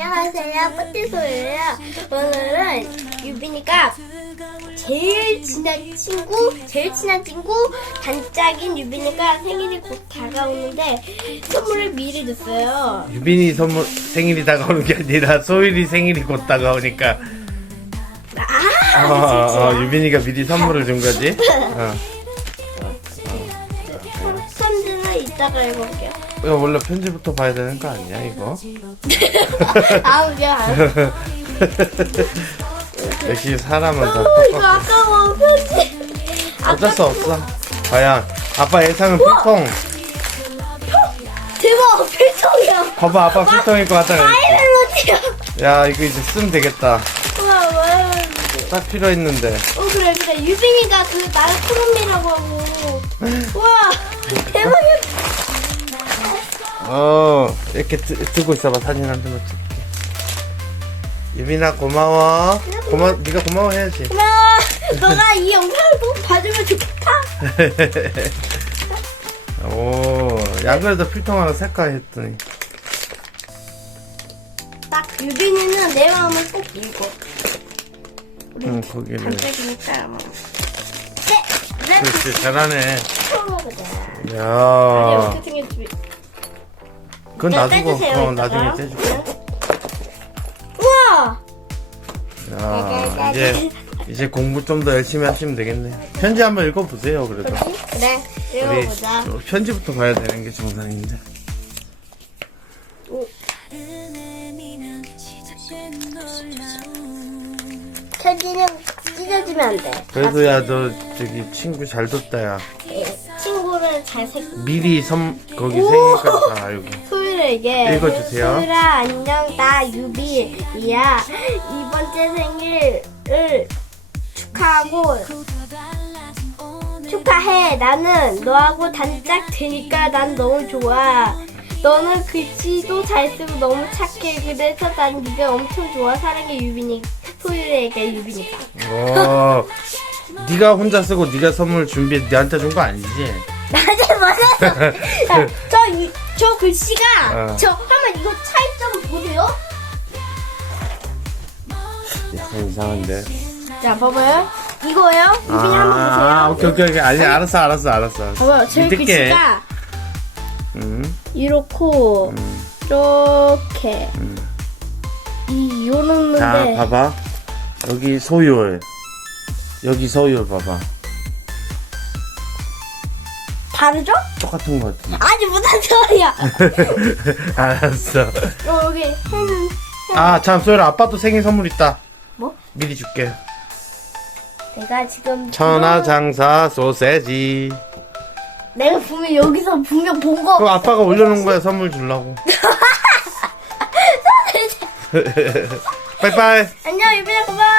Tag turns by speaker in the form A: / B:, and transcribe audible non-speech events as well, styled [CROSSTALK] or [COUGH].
A: 안녕하세요, 뽀티소예요. 오늘은 유빈이가 제일 친한 친구, 제일 친한 친구, 단짝인 유빈이가 생일이 곧 다가오는데 선물을 미리 줬어요.
B: 유빈이 선물 생일이 다가오는 게 아니라 소율이 생일이 곧 다가오니까
A: 아,
B: 어, 어. 어, 유빈이가 미리 선물을 준 거지. [LAUGHS] 어.
A: 편지는 이따가 읽어볼게요.
B: 이거 원래 편지부터 봐야 되는 거 아니야 이거? [LAUGHS]
A: 아우, 미안. [LAUGHS]
B: 역시 사람은 다
A: 어, 이거
B: 똑같고
A: 아까워, 편지.
B: 어쩔 수 없어. 과연 아빠 예상은 필통.
A: 대박, 필통이야.
B: 봐봐 아빠 필통일 것 같잖아.
A: 아이멜로디야.
B: 야 이거 이제 쓰면 되겠다.
A: 우와, 멜로디.
B: 딱 필요했는데.
A: 어 그래 그래 유빈이가 그 마크롬이라고 하고 [LAUGHS]
B: 이렇게 드, 들고 있어봐. 사진 한 장만 찍게. 유빈아 고마워. 고마 네가 고마워 해야지.
A: 고마워. 너가 이 영상을 꼭 봐주면 좋겠다. [LAUGHS]
B: 오, 야 그래도 필통 하나 살까 했더니.
A: 딱 유빈이는 내 마음을 꼭 읽어.
B: 응 거기를.
A: 반짝이니까 뭐. 네
B: 그렇지 잘하네.
A: 풀어보자 아니
B: 야
A: 어떻게 생겼지
B: 그건
A: 네,
B: 놔두고
A: 떼주세요,
B: 어
A: 이따가.
B: 나중에 떼줄게.
A: 우와!
B: 야 이제 이제 공부 좀 더 열심히 하시면 되겠네. 편지 한번 읽어보세요 그래도?
A: 그래
B: 우리
A: 읽어보자.
B: 편지부터 봐야 되는 게 정상인데.
A: 오. 편지는 찢어지면 안돼.
B: 그래도 야 너 저기 친구 잘 뒀다 야.
A: 친구를 잘 생...
B: 미리 선 거기
A: 오!
B: 생일까지 다 알고 [LAUGHS]
A: 소율에게
B: 읽어주세요.
A: 소율아 안녕 나 유비야 이번째 생일을 축하하고 축하해. 나는 너하고 단짝 되니까 난 너무 좋아. 너는 글씨도 잘 쓰고 너무 착해. 그래서 난 네가 엄청 좋아. 사랑해 유빈이. 소율에게 유빈이가
B: 어 네가 혼자 쓰고 네가 선물 준비 해. 내한테 준 거 아니지? [LAUGHS]
A: 저이 저 [LAUGHS] 글씨가
B: 어.
A: 저 한번 이거 차이점 보세요.
B: 약간 이상한데.
A: 자 봐봐요. 이거예요 유빈이 한번 보세요.
B: 아 오케이 오케이 오케이. 아니 알았어 알았어 알았어. 알았어.
A: 봐봐요. 제
B: 믿을게.
A: 글씨가
B: 음,
A: 이렇고
B: 음.
A: 이렇게
B: 음. 이자 봐봐. 여기 소율. 여기 소율 봐봐
A: 다르죠?
B: 똑같은 거 같은데
A: 아니 무슨 소리야. [LAUGHS]
B: 알았어.
A: 어, 여기 해는
B: 아 참 소율아 아빠도 생일 선물 있다.
A: 뭐?
B: 미리 줄게.
A: 내가 지금
B: 천하장사 소세지.
A: 내가 분명 여기서 분명 본 거
B: 그거 아빠가 올려놓은 거야 선물 주려고. [LAUGHS] [LAUGHS] 빠이빠이
A: 안녕 유빈아 고마워